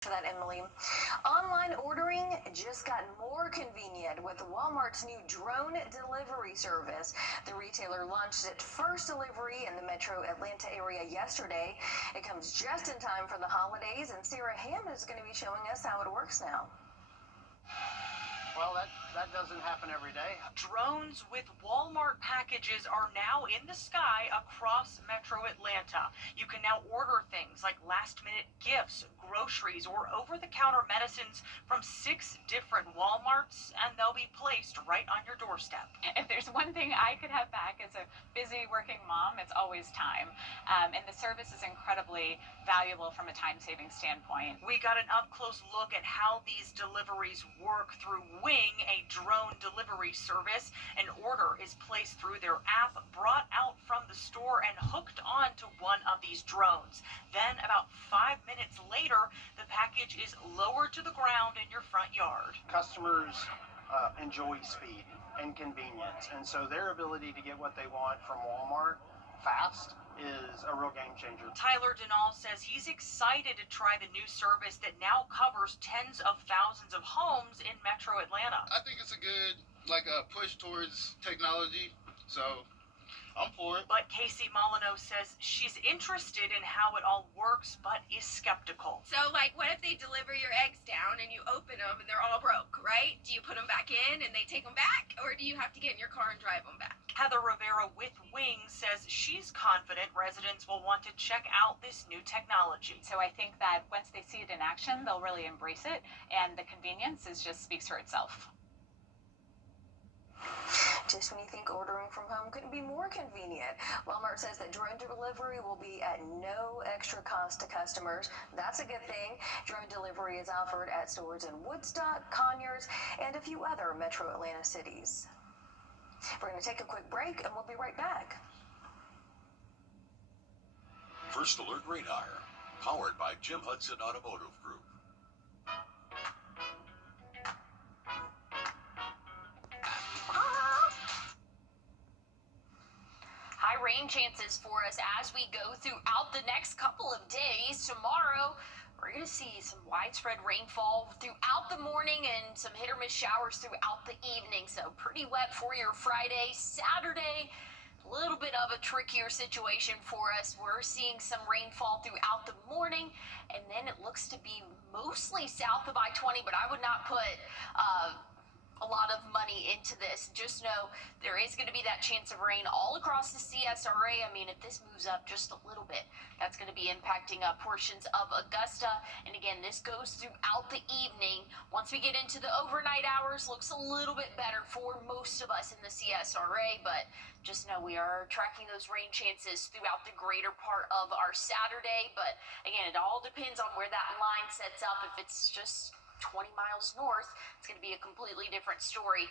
For that, Emily. Online ordering just got more convenient with Walmart's new drone delivery service. The retailer launched its first delivery in the metro Atlanta area yesterday. It comes just in time for the holidays, and Sarah Hammond is going to be showing us how it works now. Well, that doesn't happen every day. Drones with Walmart packages are now in the sky across metro Atlanta. You can now order things like last-minute gifts, groceries, or over-the-counter medicines from 6 different Walmarts, and they'll be placed right on your doorstep. If there's one thing I could have back as a busy working mom, it's always time. And the service is incredibly valuable from a time-saving standpoint. We got an up-close look at how these deliveries work through Wing, a drone delivery service. An order is placed through their app, brought out from the store, and hooked onto one of these drones. Then, about 5 minutes later, the package is lowered to the ground in your front yard. Customers enjoy speed and convenience, and so their ability to get what they want from Walmart fast is a real game changer. Tyler Denal says he's excited to try the new service that now covers tens of thousands of homes in metro Atlanta. I think it's a good, push towards technology, so I'm for it. But Casey Molyneux says she's interested in how it all works, but is skeptical. So, what if they deliver your eggs down and you open them and they're all broke, right? Do you put them back in and they take them back? Or do you have to get in your car and drive them back? Heather Rivera with Wing says she's confident residents will want to check out this new technology. So I think that once they see it in action, they'll really embrace it, and the convenience just speaks for itself. Just when you think ordering from home couldn't be more convenient, Walmart says that drone delivery will be at no extra cost to customers. That's a good thing. Drone delivery is offered at stores in Woodstock, Conyers, and a few other metro Atlanta cities. We're going to take a quick break, and we'll be right back. First Alert Radar, powered by Jim Hudson Automotive Group. High rain chances for us as we go throughout the next couple of days. Tomorrow, we're going to see some widespread rainfall throughout the morning and some hit or miss showers throughout the evening. So pretty wet for your Friday. Saturday, a little bit of a trickier situation for us. We're seeing some rainfall throughout the morning, and then it looks to be mostly south of I-20, but I would not put a lot of money into this. Just know there is going to be that chance of rain all across the CSRA. I mean, if this moves up just a little bit, that's going to be impacting portions of Augusta. And again, this goes throughout the evening. Once we get into the overnight hours, looks a little bit better for most of us in the CSRA, but just know we are tracking those rain chances throughout the greater part of our Saturday. But again, it all depends on where that line sets up. If it's just 20 miles north, it's going to be a completely different story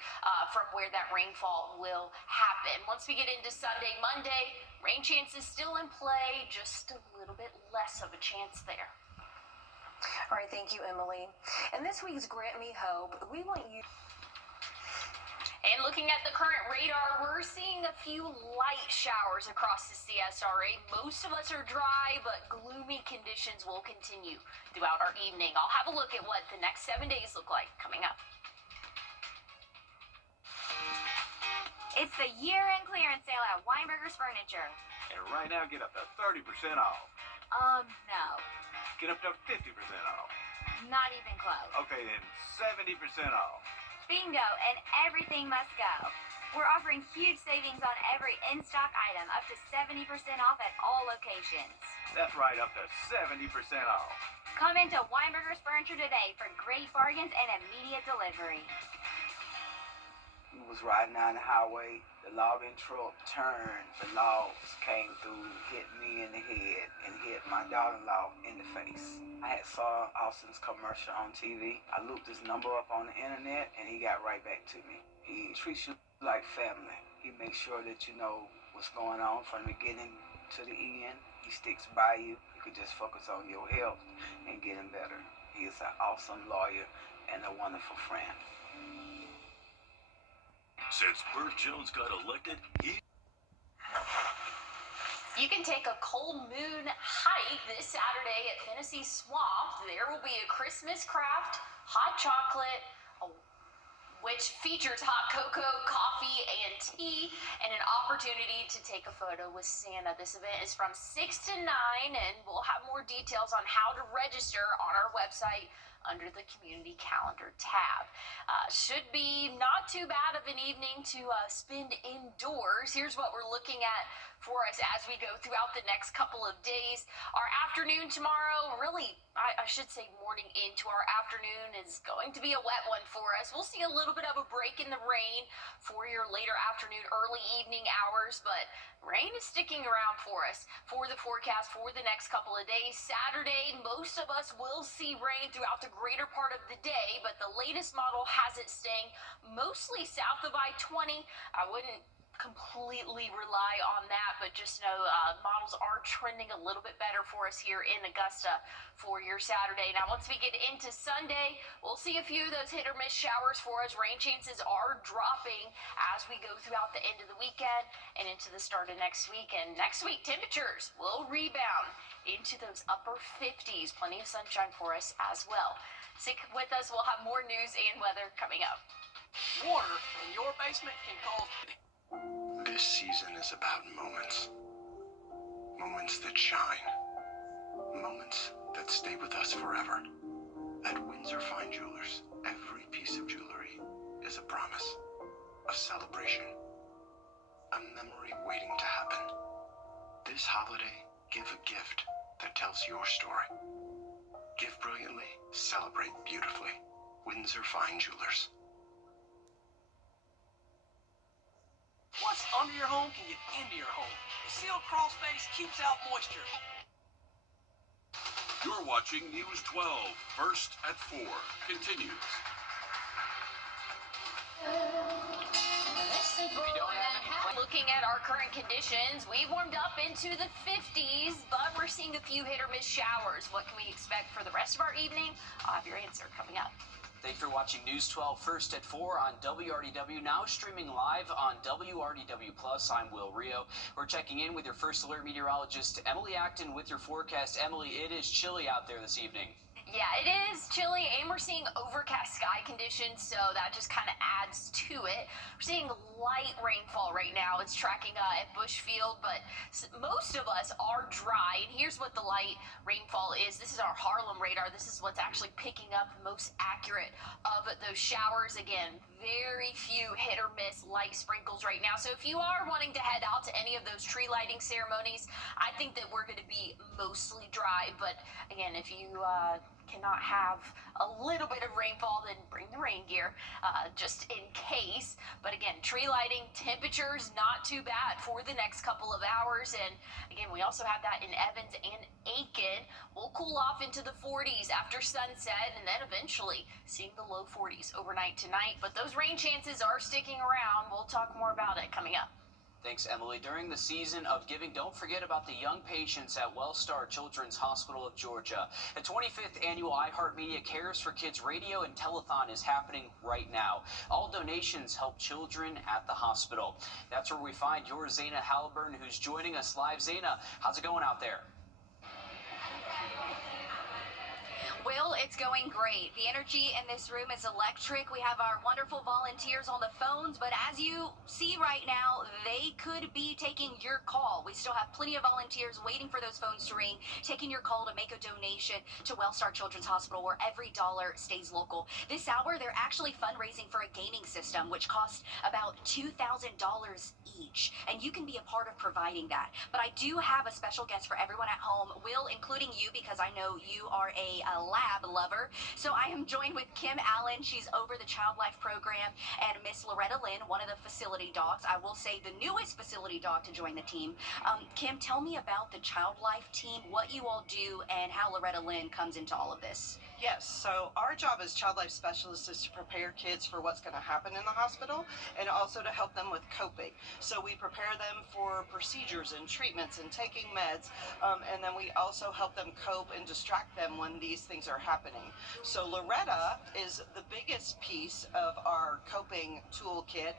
from where that rainfall will happen. Once we get into Sunday, Monday, rain chances still in play, just a little bit less of a chance there. All right, thank you, Emily. And this week's Grant Me Hope, we want you... And looking at the current radar, we're seeing a few light showers across the CSRA. Most of us are dry, but gloomy conditions will continue throughout our evening. I'll have a look at what the next 7 days look like coming up. It's the year-end clearance sale at Weinberger's Furniture. And right now, get up to 30% off. No. Get up to 50% off. Not even close. Okay, then 70% off. Bingo, and everything must go. We're offering huge savings on every in-stock item, up to 70% off at all locations. That's right, up to 70% off. Come into Weinberger's Furniture today for great bargains and immediate delivery. We was riding down the highway, the logging truck turned, the logs came through, hit me in the head, and hit my daughter-in-law in the face. I had saw Austin's commercial on TV. I looked his number up on the internet, and he got right back to me. He treats you like family. He makes sure that you know what's going on from the beginning to the end. He sticks by you. You can just focus on your health and getting better. He is an awesome lawyer and a wonderful friend. Since Burt Jones got elected, he... You can take a cold moon hike this Saturday at Tennessee Swamp. There will be a Christmas craft, hot chocolate, which features hot cocoa, coffee, and tea, and an opportunity to take a photo with Santa. This event is from 6 to 9, and we'll have more details on how to register on our website under the community calendar tab. Should be not too bad of an evening to spend indoors. Here's what we're looking at for us as we go throughout the next couple of days. Our afternoon tomorrow, really, I should say morning into our afternoon, is going to be a wet one for us. We'll see a little bit of a break in the rain for your later afternoon, early evening hours, but rain is sticking around for us for the forecast for the next couple of days. Saturday, most of us will see rain throughout the greater part of the day, but the latest model has it staying mostly south of I-20. I wouldn't completely rely on that, but just know models are trending a little bit better for us here in Augusta for your Saturday. Now, once we get into Sunday, we'll see a few of those hit or miss showers for us. Rain chances are dropping as we go throughout the end of the weekend and into the start of next week. And next week, temperatures will rebound into those upper 50s. Plenty of sunshine for us as well. Stick with us. We'll have more news and weather coming up. Water in your basement can cause... This season is about moments. Moments that shine. Moments that stay with us forever. At Windsor Fine Jewelers, every piece of jewelry is a promise, a celebration, a memory waiting to happen. This holiday, give a gift that tells your story. Give brilliantly, celebrate beautifully. Windsor Fine Jewelers. What's under your home can get into your home. The sealed crawl space keeps out moisture. You're watching News 12, first at 4. Continues. Looking at our current conditions, we warmed up into the 50s, but we're seeing a few hit or miss showers. What can we expect for the rest of our evening? I'll have your answer coming up. Thanks for watching News 12 first at 4 on WRDW, now streaming live on WRDW+. I'm Will Rio. We're checking in with your first alert meteorologist, Emily Acton, with your forecast. Emily, it is chilly out there this evening. Yeah, it is chilly, and we're seeing overcast sky conditions, so that just kind of adds to it. We're seeing light rainfall right now. It's tracking at Bushfield, but most of us are dry. And here's what the light rainfall is. This is our Harlem radar. This is what's actually picking up the most accurate of those showers. Again, very few hit or miss light sprinkles right now. So if you are wanting to head out to any of those tree lighting ceremonies, I think that we're going to be mostly dry. But again, if you cannot have a little bit of rainfall, then bring the rain gear just in case. But again, tree lighting, temperatures not too bad for the next couple of hours. And again, we also have that in Evans and Aiken. We'll cool off into the 40s after sunset, and then eventually seeing the low 40s overnight tonight. But those rain chances are sticking around. We'll talk more about it coming up. Thanks, Emily. During the season of giving, don't forget about the young patients at Wellstar Children's Hospital of Georgia. The 25th annual iHeartMedia Cares for Kids radio and telethon is happening right now. All donations help children at the hospital. That's where we find your Zaina Halliburton, who's joining us live. Zaina, how's it going out there? Will, it's going great. The energy in this room is electric. We have our wonderful volunteers on the phones, but as you see right now, they could be taking your call. We still have plenty of volunteers waiting for those phones to ring, taking your call to make a donation to Wellstar Children's Hospital, where every dollar stays local. This hour, they're actually fundraising for a gaming system, which costs about $2,000 each, and you can be a part of providing that. But I do have a special guest for everyone at home, Will, including you, because I know you are a lab lover. So I am joined with Kim Allen. She's over the Child Life program, and Miss Loretta Lynn, one of the facility dogs. I will say the newest facility dog to join the team. Kim, tell me about the Child Life team, what you all do, and how Loretta Lynn comes into all of this. Yes, so our job as child life specialists is to prepare kids for what's going to happen in the hospital and also to help them with coping. So we prepare them for procedures and treatments and taking meds, and then we also help them cope and distract them when these things are happening. So Loretta is the biggest piece of our coping toolkit.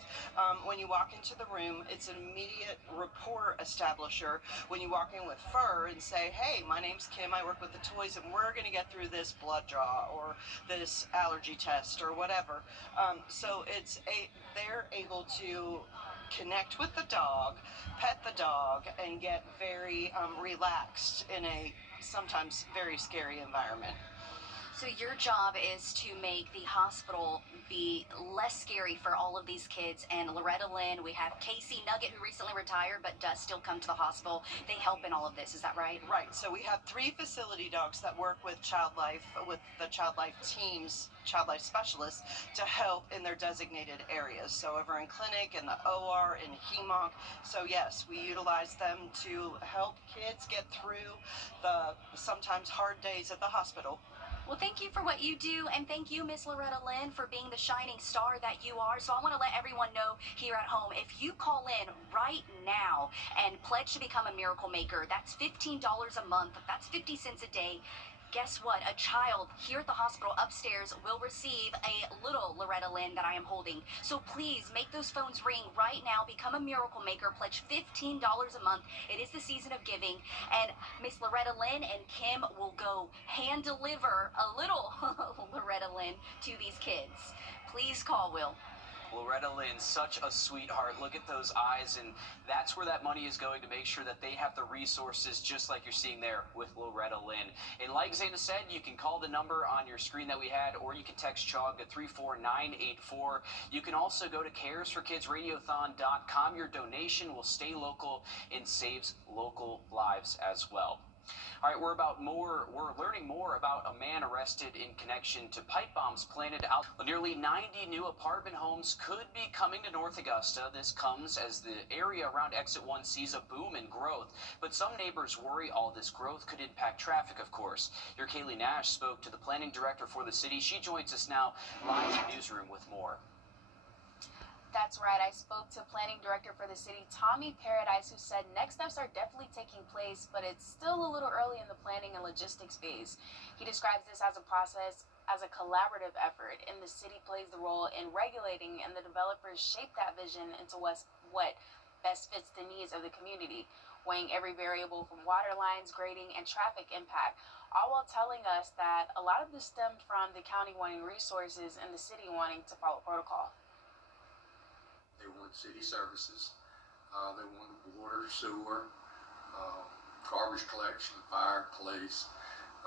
When you walk into the room, it's an immediate rapport establisher when you walk in with fur and say, hey, my name's Kim, I work with the toys, and we're going to get through this blood draw or this allergy test or whatever. So they're able to connect with the dog, pet the dog, and get very relaxed in a sometimes very scary environment. So your job is to make the hospital be less scary for all of these kids. And Loretta Lynn, we have Casey Nugget, who recently retired but does still come to the hospital. They help in all of this. Is that right? Right. So we have 3 facility dogs that work with the child life teams, child life specialists, to help in their designated areas. So over in clinic, in the OR, in HEMONC. So yes, we utilize them to help kids get through the sometimes hard days at the hospital. Well, thank you for what you do, and thank you, Miss Loretta Lynn, for being the shining star that you are. So I want to let everyone know here at home, if you call in right now and pledge to become a miracle maker, that's $15 a month. That's 50 cents a day. Guess what? A child here at the hospital upstairs will receive a little Loretta Lynn that I am holding. So please make those phones ring right now. Become a miracle maker. Pledge $15 a month. It is the season of giving. And Miss Loretta Lynn and Kim will go hand deliver a little Loretta Lynn to these kids. Please call, Will. Loretta Lynn, such a sweetheart. Look at those eyes, and that's where that money is going, to make sure that they have the resources, just like you're seeing there with Loretta Lynn. And like Zayna said, you can call the number on your screen that we had, or you can text CHOG to 34984. You can also go to caresforkidsradiothon.com. Your donation will stay local and saves local lives as well. All right, we're learning more about a man arrested in connection to pipe bombs planted out. Nearly 90 new apartment homes could be coming to North Augusta. This comes as the area around Exit 1 sees a boom in growth. But some neighbors worry all this growth could impact traffic, of course. Your Kaylee Nash spoke to the planning director for the city. She joins us now live in the newsroom with more. That's right. I spoke to planning director for the city, Tommy Paradise, who said next steps are definitely taking place, but it's still a little early in the planning and logistics phase. He describes this as a process, as a collaborative effort, and the city plays the role in regulating, and the developers shape that vision into what best fits the needs of the community, weighing every variable from water lines, grading, and traffic impact, all while telling us that a lot of this stemmed from the county wanting resources and the city wanting to follow protocol. They want city services. They want water, sewer, garbage collection, fire, police,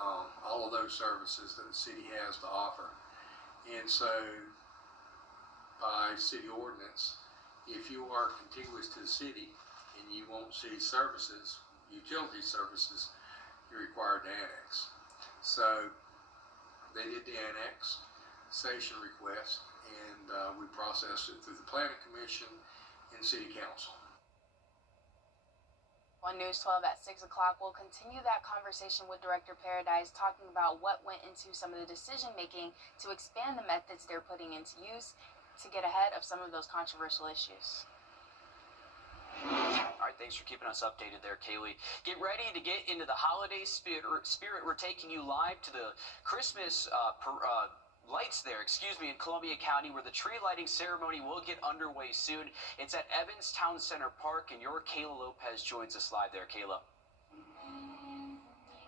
all of those services that the city has to offer. And so, by city ordinance, if you are contiguous to the city and you want city services, utility services, you're required to annex. So, they did the annexation request, and we processed it through the Planning Commission and City Council. On News 12 at 6 o'clock, we'll continue that conversation with Director Paradise, talking about what went into some of the decision-making to expand the methods they're putting into use to get ahead of some of those controversial issues. All right, thanks for keeping us updated there, Kaylee. Get ready to get into the holiday spirit. We're taking you live to the Christmas lights there, in Columbia County, where the tree lighting ceremony will get underway soon. It's at Evans Town Center Park, and your Kayla Lopez joins us live there. Kayla.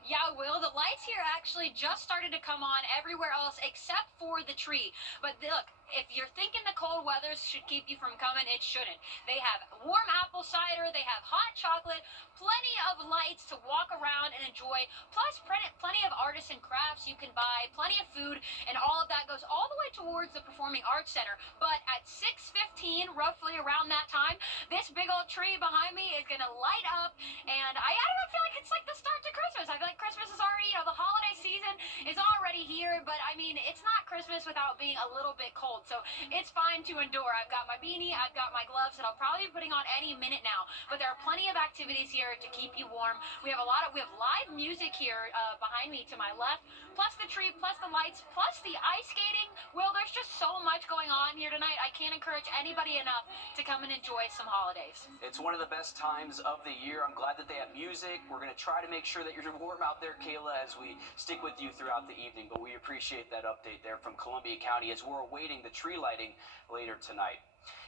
Yeah, Will, the lights here actually just started to come on everywhere else except for the tree. But look, if you're thinking the cold weather should keep you from coming, it shouldn't. They have warm apple cider, they have hot chocolate, plenty of lights to walk around and enjoy, plus plenty of artisan crafts you can buy, plenty of food, and all of that goes all the way towards the Performing Arts Center. But at 6:15, roughly around that time, this big old tree behind me is going to light up, and I don't know, I feel like it's like the start to Christmas. I feel like like Christmas is already, the holiday season is already here, but I mean, it's not Christmas without being a little bit cold, so it's fine to endure. I've got my beanie, I've got my gloves that I'll probably be putting on any minute now, but there are plenty of activities here to keep you warm. We have live music here behind me to my left, plus the tree, plus the lights, plus the ice skating. Will, there's just so much going on here tonight. I can't encourage anybody enough to come and enjoy some holidays. It's one of the best times of the year. I'm glad that they have music. We're going to try to make sure that you're warm out there, Kayla, as we stick with you throughout the evening. But we appreciate that update there from Columbia County as we're awaiting the tree lighting later tonight.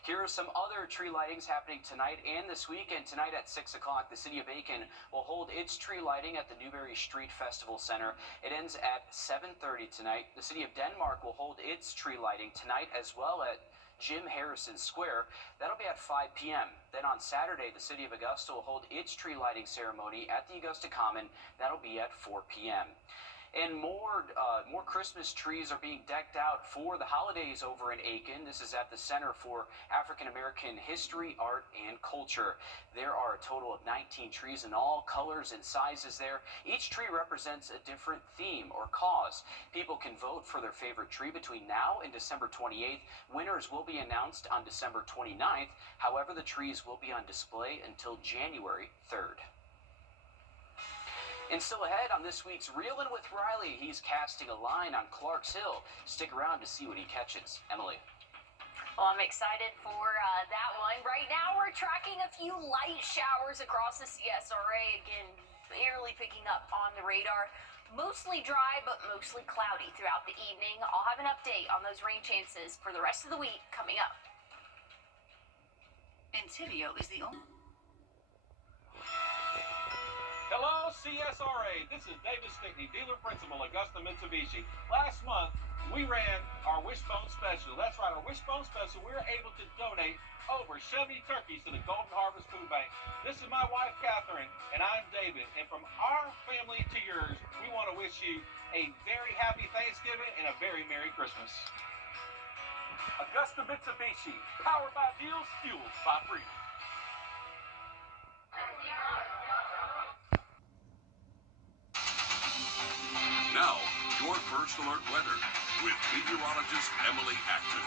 Here are some other tree lightings happening tonight and this weekend. Tonight at 6 o'clock, the city of Aiken will hold its tree lighting at the Newberry Street Festival Center. It ends at 7:30 tonight. The city of Denmark will hold its tree lighting tonight as well at Jim Harrison Square. That'll be at 5 p.m. Then on Saturday, the city of Augusta will hold its tree lighting ceremony at the Augusta Common. That'll be at 4 p.m. And more Christmas trees are being decked out for the holidays over in Aiken. This is at the Center for African American History, Art, and Culture. There are a total of 19 trees in all colors and sizes there. Each tree represents a different theme or cause. People can vote for their favorite tree between now and December 28th. Winners will be announced on December 29th. However, the trees will be on display until January 3rd. And still ahead on this week's Reelin' with Riley, he's casting a line on Clark's Hill. Stick around to see what he catches. Emily. Well, I'm excited for that one. Right now, we're tracking a few light showers across the CSRA. Again, barely picking up on the radar. Mostly dry, but mostly cloudy throughout the evening. I'll have an update on those rain chances for the rest of the week coming up. And Tivio is the only... Hello, CSRA. This is David Stickney, dealer principal, Augusta Mitsubishi. Last month, we ran our Wishbone Special. That's right, our Wishbone Special. We were able to donate over 70 turkeys to the Golden Harvest Food Bank. This is my wife, Catherine, and I'm David. And from our family to yours, we want to wish you a very happy Thanksgiving and a very Merry Christmas. Augusta Mitsubishi, powered by deals, fueled by freedom. Now, your First Alert weather with meteorologist Emily Acton.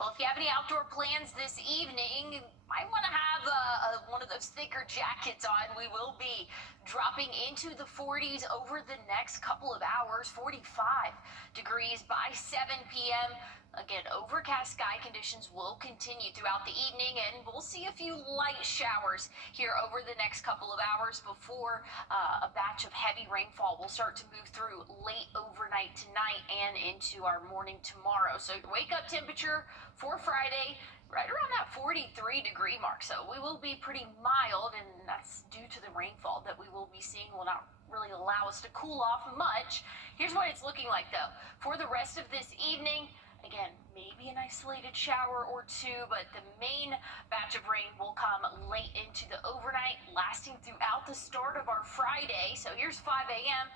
Well, if you have any outdoor plans this evening, you might want to have one of those thicker jackets on. We will be dropping into the 40s over the next couple of hours, 45 degrees by 7 p.m. Again, overcast sky conditions will continue throughout the evening, and we'll see a few light showers here over the next couple of hours before a batch of heavy rainfall will start to move through late overnight tonight and into our morning tomorrow. So wake up temperature for Friday, right around that 43-degree mark. So we will be pretty mild, and that's due to the rainfall that we will be seeing will not really allow us to cool off much. Here's what it's looking like, though. For the rest of this evening, again, maybe an isolated shower or two, but the main batch of rain will come late into the overnight, lasting throughout the start of our Friday. So here's 5 a.m.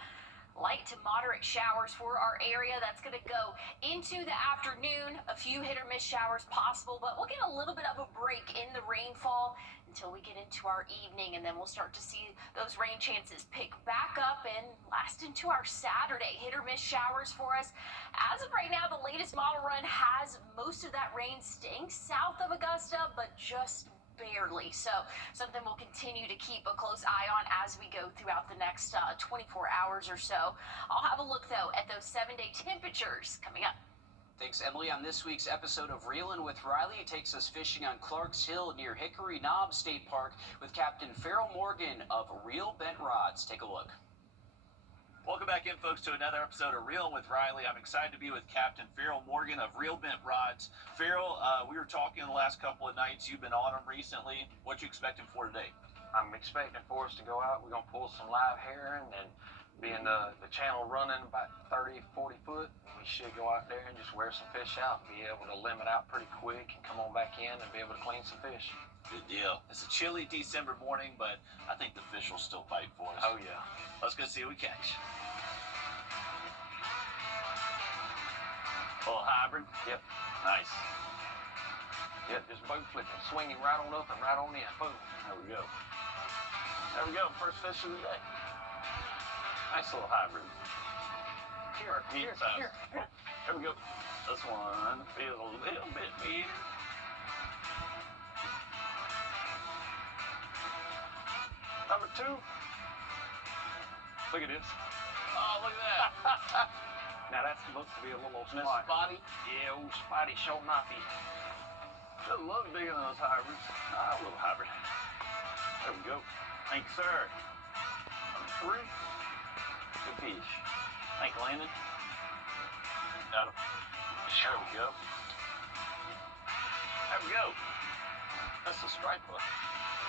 Light to moderate showers for our area. That's going to go into the afternoon. A few hit or miss showers possible, but we'll get a little bit of a break in the rainfall until we get into our evening, and then we'll start to see those rain chances pick back up and last into our Saturday. Hit or miss showers for us. As of right now, the latest model run has most of that rain staying south of Augusta, but just barely. So something we'll continue to keep a close eye on as we go throughout the next 24 hours or so. I'll have a look, though, at those 7-day temperatures coming up. Thanks, Emily. On this week's episode of Reelin' with Riley, it takes us fishing on Clark's Hill near Hickory Knob State Park with Captain Farrell Morgan of Reel Bent Rods. Take a look. Welcome back in, folks, to another episode of Reelin' with Riley. I'm excited to be with Captain Farrell Morgan of Reel Bent Rods. Farrell, we were talking the last couple of nights. You've been on them recently. What you expecting for today? I'm expecting for us to go out. We're going to pull some live herring, and being the channel running about 30, 40 foot, we should go out there and just wear some fish out and be able to limit out pretty quick and come on back in and be able to clean some fish. Good deal. It's a chilly December morning, but I think the fish will still bite for us. Oh, yeah. Let's go see what we catch. Little hybrid? Yep. Nice. Yep, just boat flipping, swinging right on up and right on in. Boom. There we go. There we go, first fish of the day. Nice little hybrid. Here. There we go. This one feels a little bit meaner. Number 2. Look at this. Oh, look at that. Now that's supposed to be a little spotty. Yeah, old spotty show knotty. Doesn't look bigger than those hybrids. Ah, a little hybrid. There we go. Thank you, sir. Number 3. Good fish. Thank you, Landon. Got him. There we go. There we go. That's a striped one.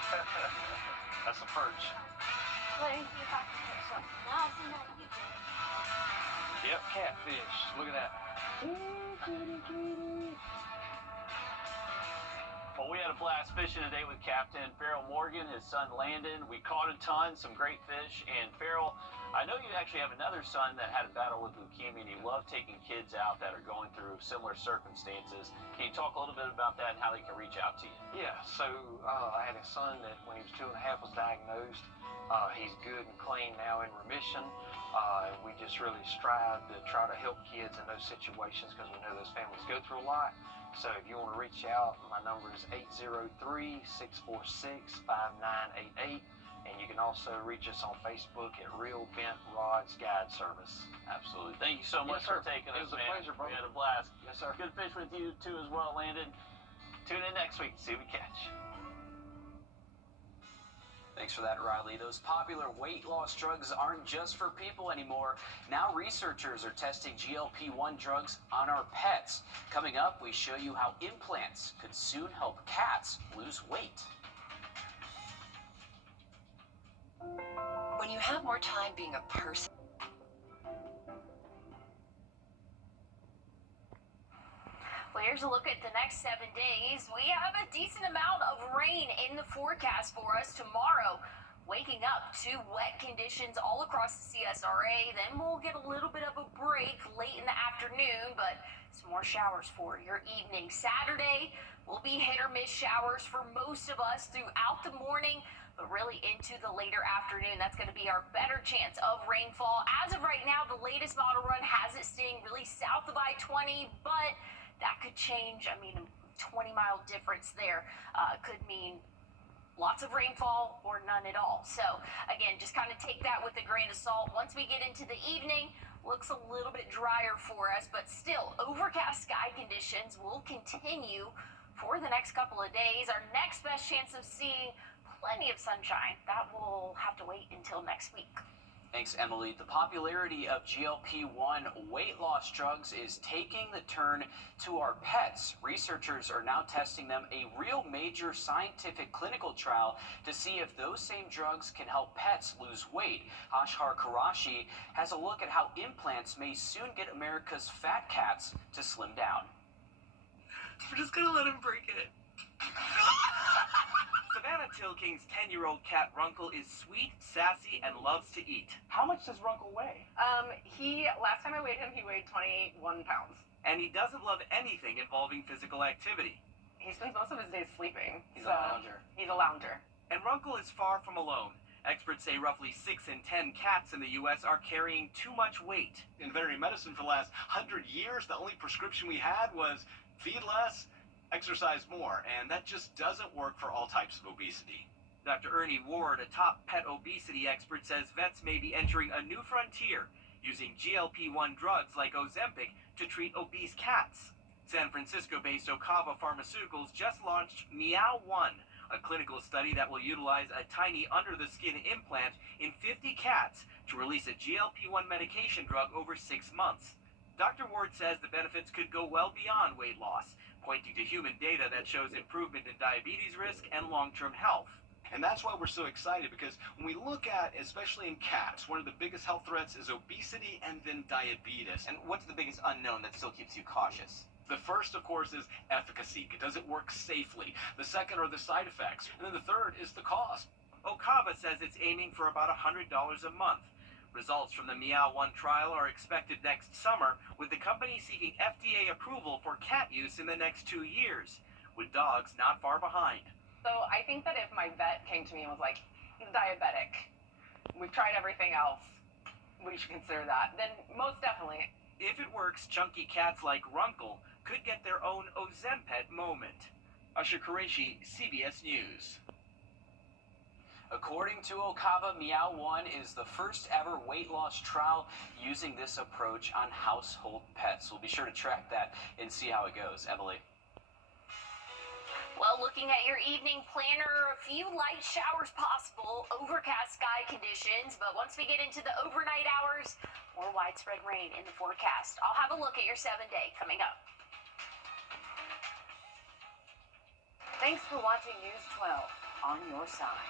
That's a perch. Let me see if I can put something. No, I've seen that on YouTube. Yep, catfish. Look at that. Well, we had a blast fishing today with Captain Farrell Morgan, his son Landon. We caught a ton, some great fish. And Farrell, I know you actually have another son that had a battle with leukemia, and you love taking kids out that are going through similar circumstances. Can you talk a little bit about that and how they can reach out to you? Yeah, so I had a son that when he was 2 and a half was diagnosed. He's good and clean now, in remission. And we just really strive to try to help kids in those situations because we know those families go through a lot. So if you want to reach out, my number is 803-646-5988. And you can also reach us on Facebook at Real Bent Rods Guide Service. Absolutely. Thank you so much for taking us, man. It was a pleasure, brother. We had a blast. Yes, sir. Good fish with you, too, as well, Landon. Tune in next week to see what we catch. Thanks for that, Riley. Those popular weight loss drugs aren't just for people anymore. Now researchers are testing GLP-1 drugs on our pets. Coming up, we show you how implants could soon help cats lose weight. When you have more time being a person. Well, here's a look at the next 7 days. We have a decent amount of rain in the forecast for us tomorrow. Waking up to wet conditions all across the CSRA. Then we'll get a little bit of a break late in the afternoon, but some more showers for your evening. Saturday will be hit or miss showers for most of us throughout the morning, but really into the later afternoon. That's going to be our better chance of rainfall. As of right now, the latest model run has it staying really south of I-20, but that could change. I mean, a 20-mile difference there could mean lots of rainfall or none at all. So again, just kind of take that with a grain of salt. Once we get into the evening, looks a little bit drier for us, but still overcast sky conditions will continue for the next couple of days. Our next best chance of seeing plenty of sunshine, that will have to wait until next week. Thanks, Emily. The popularity of GLP-1 weight loss drugs is taking the turn to our pets. Researchers are now testing them a real major scientific clinical trial to see if those same drugs can help pets lose weight. Ashar Karashi has a look at how implants may soon get America's fat cats to slim down. We're just gonna let him break it. Savannah Tilking's 10-year-old cat Runkle is sweet, sassy, and loves to eat. How much does Runkle weigh? Last time I weighed him, he weighed 21 pounds. And he doesn't love anything involving physical activity. He spends most of his days sleeping. He's a lounger. He's a lounger. And Runkle is far from alone. Experts say roughly 6 in 10 cats in the U.S. are carrying too much weight. In veterinary medicine for the last 100 years, the only prescription we had was feed less, exercise more, and that just doesn't work for all types of obesity. Dr. Ernie Ward, a top pet obesity expert, says vets may be entering a new frontier using GLP-1 drugs like Ozempic to treat obese cats. San Francisco-based Okava Pharmaceuticals just launched Meow 1, a clinical study that will utilize a tiny under-the-skin implant in 50 cats to release a GLP-1 medication drug over 6 months. Dr. Ward says the benefits could go well beyond weight loss, pointing to human data that shows improvement in diabetes risk and long-term health. And that's why we're so excited, because when we look at, especially in cats, one of the biggest health threats is obesity and then diabetes. And what's the biggest unknown that still keeps you cautious? The first, of course, is efficacy. Does it work safely? The second are the side effects. And then the third is the cost. Okava says it's aiming for about $100 a month. Results from the Meow 1 trial are expected next summer, with the company seeking FDA approval for cat use in the next 2 years, with dogs not far behind. So I think that if my vet came to me and was like, diabetic. We've tried everything else. We should consider that. Then most definitely. If it works, chunky cats like Runkle could get their own Ozempet moment. Usher Qureshi, CBS News. According to Okava, Meow 1 is the first ever weight loss trial using this approach on household pets. We'll be sure to track that and see how it goes. Emily. Well, looking at your evening planner, a few light showers possible, overcast sky conditions, but once we get into the overnight hours, more widespread rain in the forecast. I'll have a look at your 7-day coming up. Thanks for watching News 12 on your side.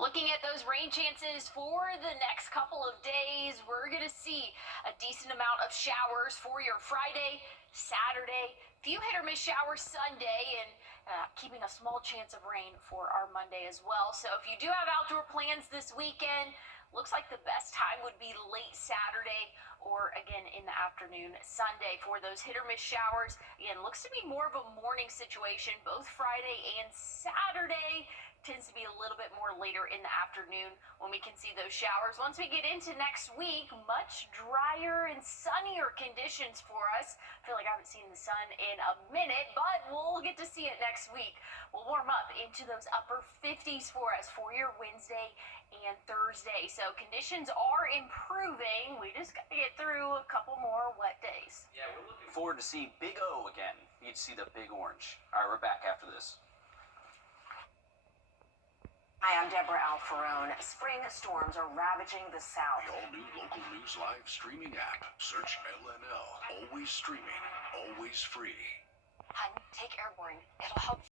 Looking at those rain chances for the next couple of days, we're going to see a decent amount of showers for your Friday, Saturday, few hit or miss showers Sunday, and keeping a small chance of rain for our Monday as well. So if you do have outdoor plans this weekend, looks like the best time would be late Saturday or again in the afternoon Sunday for those hit or miss showers. Again, looks to be more of a morning situation both Friday and Saturday. Tends to be a little bit more later in the afternoon when we can see those showers. Once we get into next week, much drier and sunnier conditions for us. I feel like I haven't seen the sun in a minute, but we'll get to see it next week. We'll warm up into those upper 50s for us for your Wednesday and Thursday. So conditions are improving. We just got to get through a couple more wet days. Yeah, we're looking forward to seeing Big O again. You'd see the big orange. All right, we're back after this. Hi, I'm Deborah Alfarone. Spring storms are ravaging the South. The all-new local news live streaming app. Search LNL. Always streaming, always free. Hun, take Airborne. It'll help